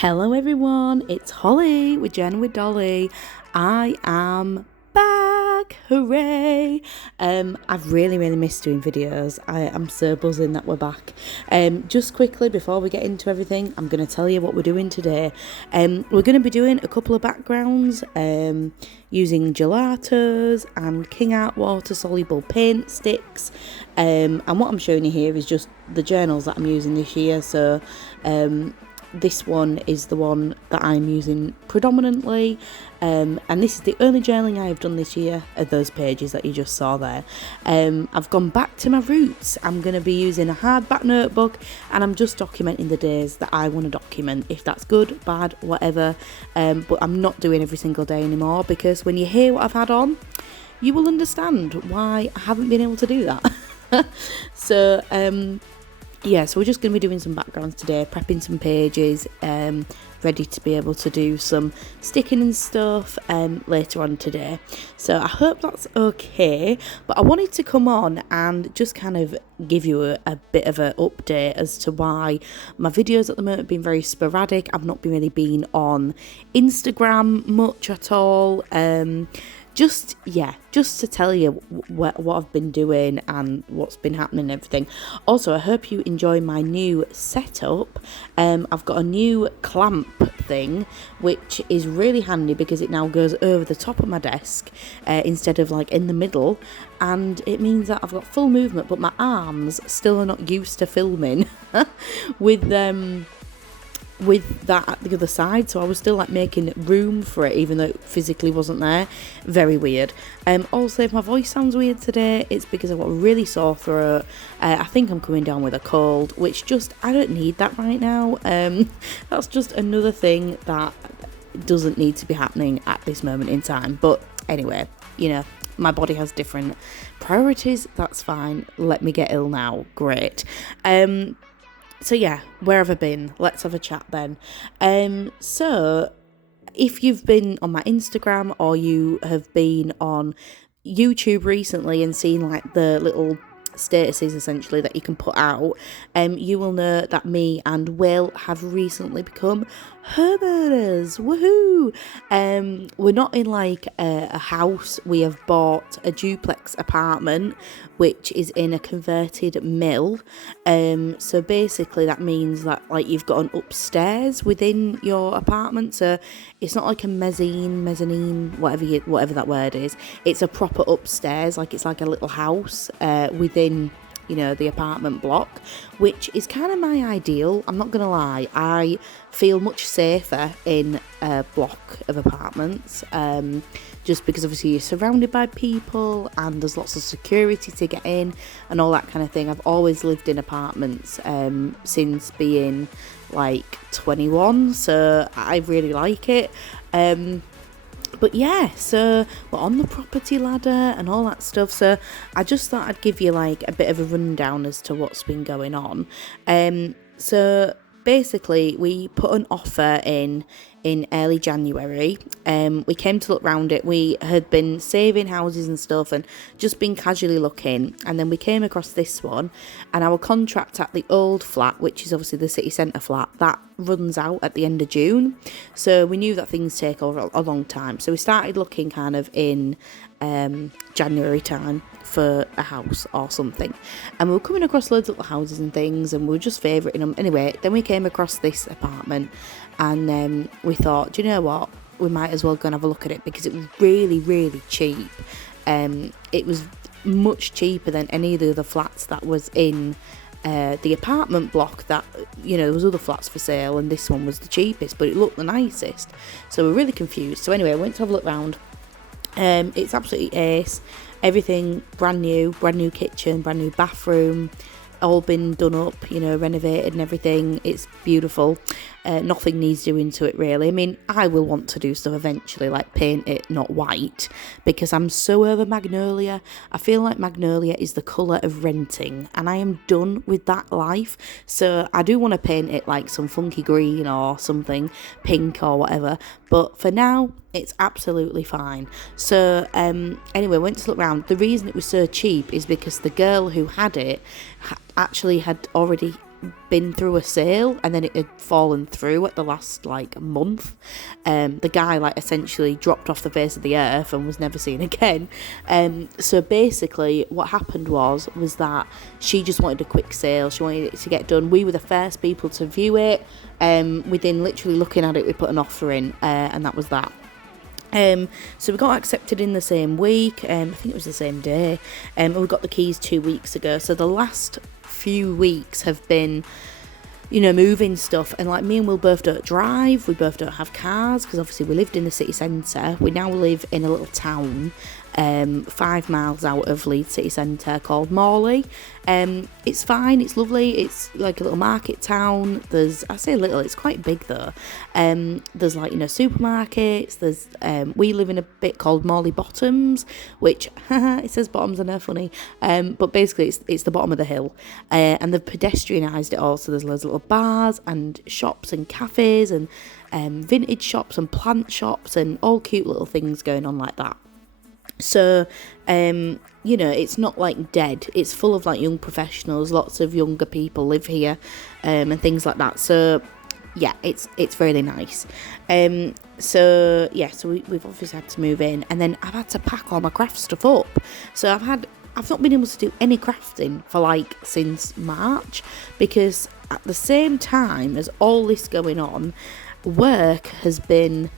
Hello everyone, it's Holly with Jen with Dolly. I am back, hooray! I've really missed doing videos. I am so buzzing that we're back. Just quickly before we get into everything, I'm going to tell you what we're doing today. We're going to be doing a couple of backgrounds using gelatos and King Art water soluble paint sticks. And what I'm showing you here is just the journals that I'm using this year. So this one is the one that I'm using predominantly, and this is the only journaling I have done this year are those pages that you just saw there. I've gone back to my roots. I'm going to be using a hardback notebook, and I'm just documenting the days that I want to document, if that's good, bad, whatever, but I'm not doing every single day anymore, because when you hear what I've had on, you will understand why I haven't been able to do that. So yeah, so we're just going to be doing some backgrounds today, prepping some pages, ready to be able to do some sticking and stuff later on today. So I hope that's okay, but I wanted to come on and just kind of give you a bit of an update as to why my videos at the moment have been very sporadic. I've not really been on Instagram much at all. Just to tell you what I've been doing and what's been happening and everything. Also, I hope you enjoy my new setup. I've got a new clamp thing, which is really handy because it now goes over the top of my desk instead of like in the middle, and it means that I've got full movement, but my arms still are not used to filming with that at the other side, so I was still like making room for it even though it physically wasn't there. Very weird. Also, if my voice sounds weird today, it's because I've got a really sore throat. I think I'm coming down with a cold, which just, I don't need that right now. That's just another thing that doesn't need to be happening at this moment in time. But anyway, my body has different priorities. That's fine. Let me get ill now. Great. So yeah, where have I been? Let's have a chat then. So if you've been on my Instagram or you have been on YouTube recently and seen like the little statuses essentially that you can put out, you will know that me and Will have recently become homeowners. Woohoo! We're not in like a house. We have bought a duplex apartment which is in a converted mill. So basically that means that like you've got an upstairs within your apartment, so it's not like a mezzanine, whatever that word is. It's a proper upstairs, like it's like a little house within the apartment block, which is kind of my ideal. I'm not gonna lie, I feel much safer in a block of apartments, just because obviously you're surrounded by people and there's lots of security to get in and all that kind of thing. I've always lived in apartments since being like 21, so I really like it. But yeah, so we're on the property ladder and all that stuff. So I just thought I'd give you like a bit of a rundown as to what's been going on. So basically we put an offer in early January. We came to look round it. We had been saving houses and stuff and just been casually looking, and then we came across this one, and our contract at the old flat, which is obviously the city centre flat, that runs out at the end of June. So we knew that things take a long time, so we started looking kind of in January time for a house or something, and we were coming across loads of little houses and things, and we were just favoriting them. Anyway, then we came across this apartment, and we thought, do you know what, we might as well go and have a look at it, because it was really cheap. It was much cheaper than any of the other flats that was in the apartment block. That there was other flats for sale, and this one was the cheapest, but it looked the nicest, so we're really confused. So anyway, I went to have a look round. It's absolutely ace. Everything brand new kitchen, brand new bathroom, all been done up, renovated and everything. It's beautiful. Nothing needs doing to it really. I mean, I will want to do stuff eventually, like paint it not white, because I'm so over magnolia. I feel like magnolia is the colour of renting, and I am done with that life. So I do want to paint it like some funky green or something, pink or whatever, but for now it's absolutely fine. So anyway, went to look around. The reason it was so cheap is because the girl who had it actually had already been through a sale and then it had fallen through at the last like month. The guy like essentially dropped off the face of the earth and was never seen again. So basically what happened was that she just wanted a quick sale. She wanted it to get done. We were the first people to view it. Within literally looking at it, we put an offer in, and that was that. So we got accepted in the same week. I think it was the same day. And we got the keys 2 weeks ago. So the last few weeks have been, moving stuff. And like me and Will both don't drive. We both don't have cars because obviously we lived in the city centre. We now live in a little town 5 miles out of Leeds city centre called Morley. It's fine, it's lovely, it's like a little market town. I say little, it's quite big though. There's like, supermarkets, there's we live in a bit called Morley Bottoms, which it says bottoms and they're funny, but basically it's the bottom of the hill, and they've pedestrianised it all, so there's loads of little bars and shops and cafes and vintage shops and plant shops and all cute little things going on like that. So, it's not like dead. It's full of like young professionals. Lots of younger people live here, and things like that. So, yeah, it's really nice. So we've obviously had to move in, and then I've had to pack all my craft stuff up. So I've not been able to do any crafting for like since March, because at the same time as all this going on, work has been,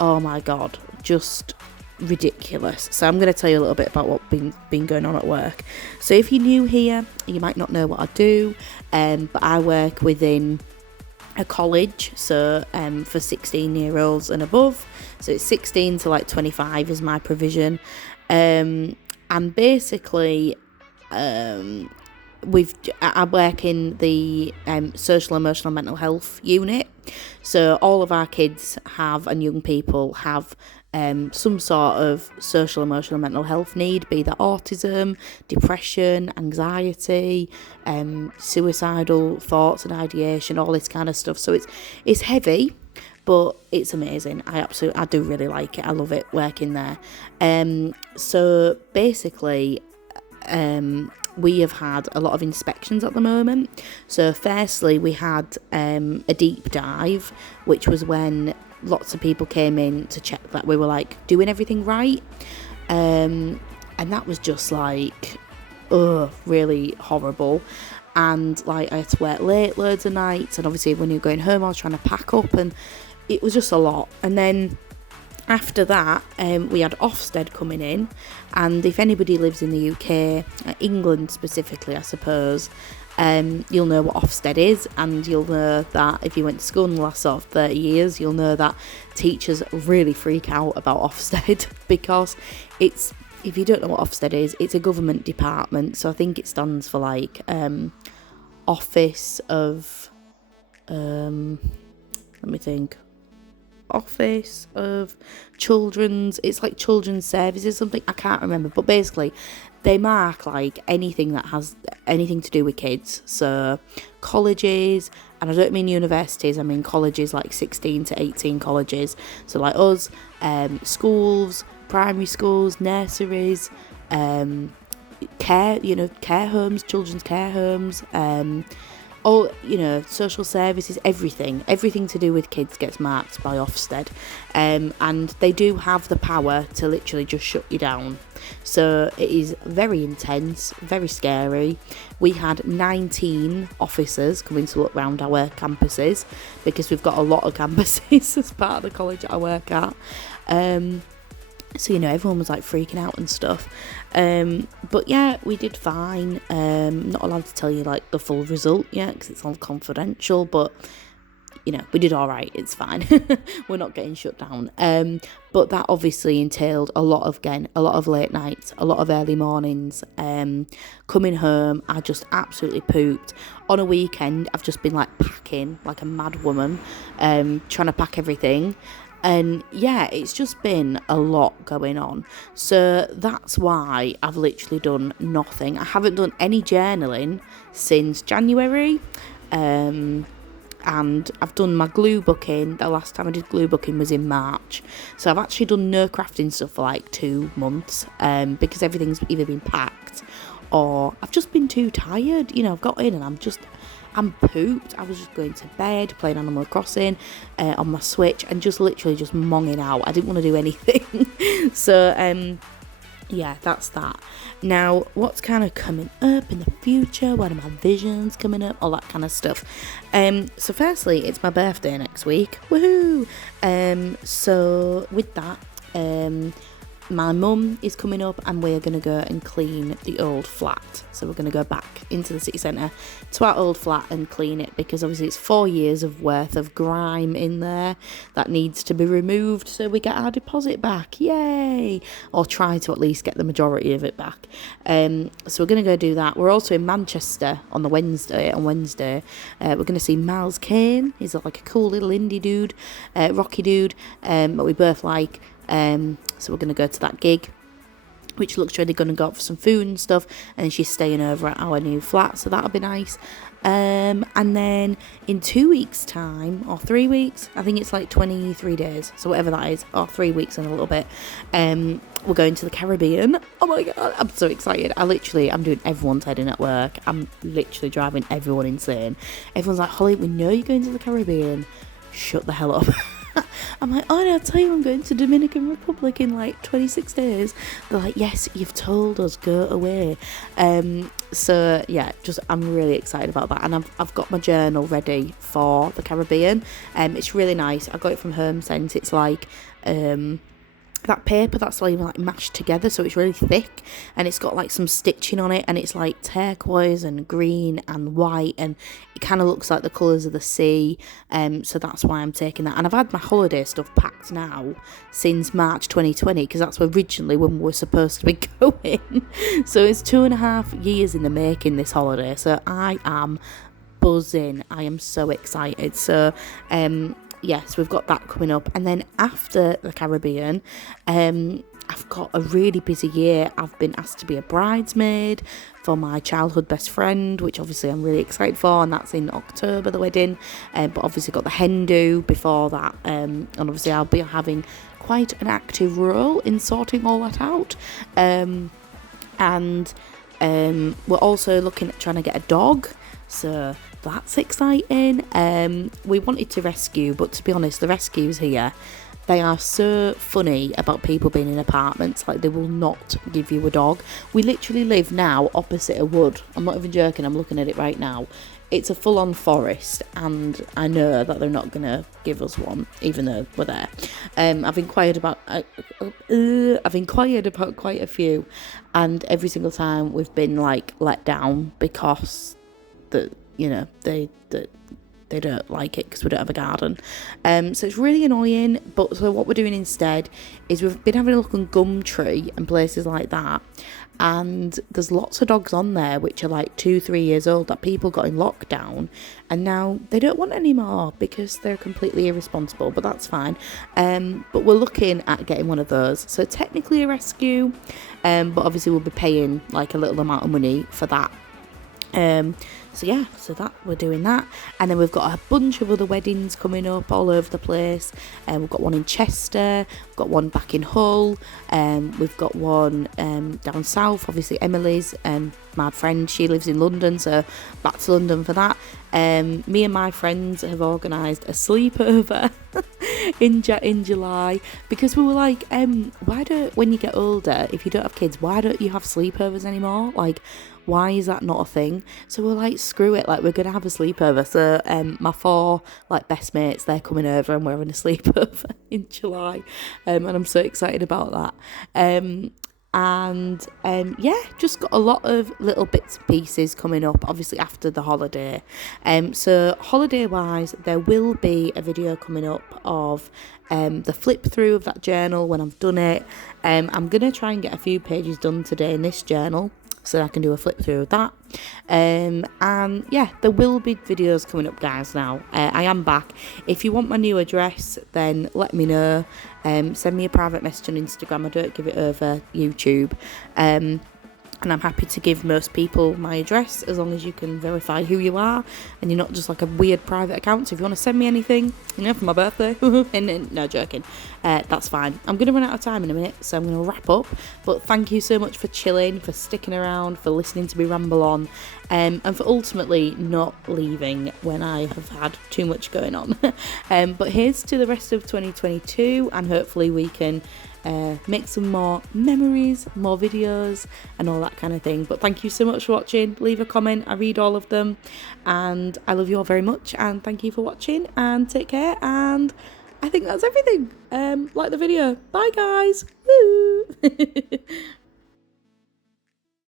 oh my God, just ridiculous. So I'm going to tell you a little bit about what's been going on at work. So if you're new here, you might not know what I do, but I work within a college, so for 16-year-olds and above. So it's 16 to like 25 is my provision, and basically I work in the social, emotional, mental health unit. So all of our kids and young people have some sort of social, emotional, mental health need, be that autism, depression, anxiety, suicidal thoughts and ideation, all this kind of stuff. So it's heavy, but it's amazing. I do really like it. I love it working there. So basically, we have had a lot of inspections at the moment. So firstly, we had a deep dive, which was when lots of people came in to check that we were like doing everything right, and that was just like really horrible. And like I had to work late loads of nights, and obviously when you're going home I was trying to pack up, and it was just a lot. And then after that, we had Ofsted coming in, and if anybody lives in the UK, England specifically I suppose, you'll know what Ofsted is, and you'll know that if you went to school in the last sort of 30 years, you'll know that teachers really freak out about Ofsted because if you don't know what Ofsted is, it's a government department. So I think it stands for like Office of Office of Children's, it's like Children's Services, something, I can't remember, but basically they mark like anything that has anything to do with kids. So colleges, and I don't mean universities, I mean colleges, like 16 to 18 colleges, so like us, schools, primary schools, nurseries, care homes, children's care homes, all, social services, everything to do with kids gets marked by Ofsted, and they do have the power to literally just shut you down. So it is very intense, very scary. We had 19 officers coming to look around our campuses, because we've got a lot of campuses as part of the college that I work at. So, everyone was like freaking out and stuff. But yeah, we did fine. Not allowed to tell you like the full result yet because it's all confidential, but we did all right. It's fine. We're not getting shut down. But that obviously entailed a lot of late nights, a lot of early mornings. Coming home, I just absolutely pooped. On a weekend, I've just been like packing like a mad woman, trying to pack everything. And yeah, it's just been a lot going on. So that's why I've literally done nothing. I haven't done any journaling since January. And I've done my glue booking. The last time I did glue booking was in March. So I've actually done no crafting stuff for like 2 months, because everything's either been packed or I've just been too tired. I've got in and I'm pooped. I was just going to bed, playing Animal Crossing on my Switch, and just literally just monging out. I didn't want to do anything. So yeah, that's that. Now, what's kind of coming up in the future? What are my visions coming up? All that kind of stuff. So firstly, it's my birthday next week. Woohoo! So with that, my mum is coming up and we're going to go and clean the old flat. So we're going to go back into the city centre to our old flat and clean it, because obviously it's 4 years of worth of grime in there that needs to be removed so we get our deposit back. Yay! Or try to at least get the majority of it back. So we're going to go do that. We're also in Manchester on Wednesday. We're going to see Miles Kane. He's like a cool little indie dude, rocky dude, but we both like. So we're going to go to that gig, which looks really good, and go out for some food and stuff, and she's staying over at our new flat, so that'll be nice. And then in 2 weeks time, or 3 weeks, I think it's like 23 days, so whatever that is, or 3 weeks and a little bit, we're going to the Caribbean. Oh my god, I'm so excited. I'm doing everyone's head in at work. I'm literally driving everyone insane. Everyone's like, Holly, we know you're going to the Caribbean, shut the hell up. I'm like, oh no, I'll tell you, I'm going to Dominican Republic in like 26 days. They're like, yes, you've told us, go away. So yeah, I'm really excited about that, and I've got my journal ready for the Caribbean. It's really nice. I got it from HomeSense. It's like that paper that's like mashed together, so it's really thick, and it's got like some stitching on it, and it's like turquoise and green and white, and it kind of looks like the colours of the sea. So that's why I'm taking that, and I've had my holiday stuff packed now since March 2020, because that's originally when we were supposed to be going. So it's 2.5 years in the making, this holiday, so I am buzzing. I am so excited. So yes, we've got that coming up. And then after the Caribbean, I've got a really busy year. I've been asked to be a bridesmaid for my childhood best friend, which obviously I'm really excited for, and that's in October, the wedding. But obviously got the hen do before that, and obviously I'll be having quite an active role in sorting all that out. And we're also looking at trying to get a dog, so that's exciting. We wanted to rescue, but to be honest, the rescues here, they are so funny about people being in apartments. Like, they will not give you a dog. We literally live now opposite a wood. I'm not even joking, I'm looking at it right now. It's a full-on forest, and I know that they're not gonna give us one, even though we're there. I've inquired about quite a few, and every single time we've been like let down, because they don't like it, because we don't have a garden. So it's really annoying. But so what we're doing instead is we've been having a look on Gumtree and places like that, and there's lots of dogs on there which are like 2-3 years old that people got in lockdown, and now they don't want anymore because they're completely irresponsible. But that's fine. But we're looking at getting one of those, so technically a rescue, but obviously we'll be paying like a little amount of money for that. So that we're doing that, and then we've got a bunch of other weddings coming up all over the place. We've got one in Chester, we've got one back in Hull, we've got one down south. Obviously Emily's my friend, she lives in London, so back to London for that. Me and my friends have organised a sleepover in July, because we were like, when you get older, if you don't have kids, why don't you have sleepovers anymore? Like, why is that not a thing? So we're like, screw it, like, we're gonna have a sleepover. So my 4 like best mates, they're coming over, and we're having a sleepover in July, and I'm so excited about that. Just got a lot of little bits and pieces coming up, obviously after the holiday. So holiday wise, there will be a video coming up of the flip through of that journal when I've done it. I'm gonna try and get a few pages done today in this journal, so I can do a flip through of that. There will be videos coming up, guys, now. I am back. If you want my new address, then let me know. Send me a private message on Instagram. I don't give it over YouTube. And I'm happy to give most people my address as long as you can verify who you are and you're not just like a weird private account. So if you want to send me anything, for my birthday, and no, joking, that's fine. I'm going to run out of time in a minute, so I'm going to wrap up. But thank you so much for chilling, for sticking around, for listening to me ramble on, and for ultimately not leaving when I have had too much going on. But here's to the rest of 2022, and hopefully we can make some more memories, more videos and all that kind of thing. But thank you so much for watching. Leave a comment, I read all of them, and I love you all very much, and thank you for watching, and take care, and I think that's everything. Like the video. Bye guys. Woo!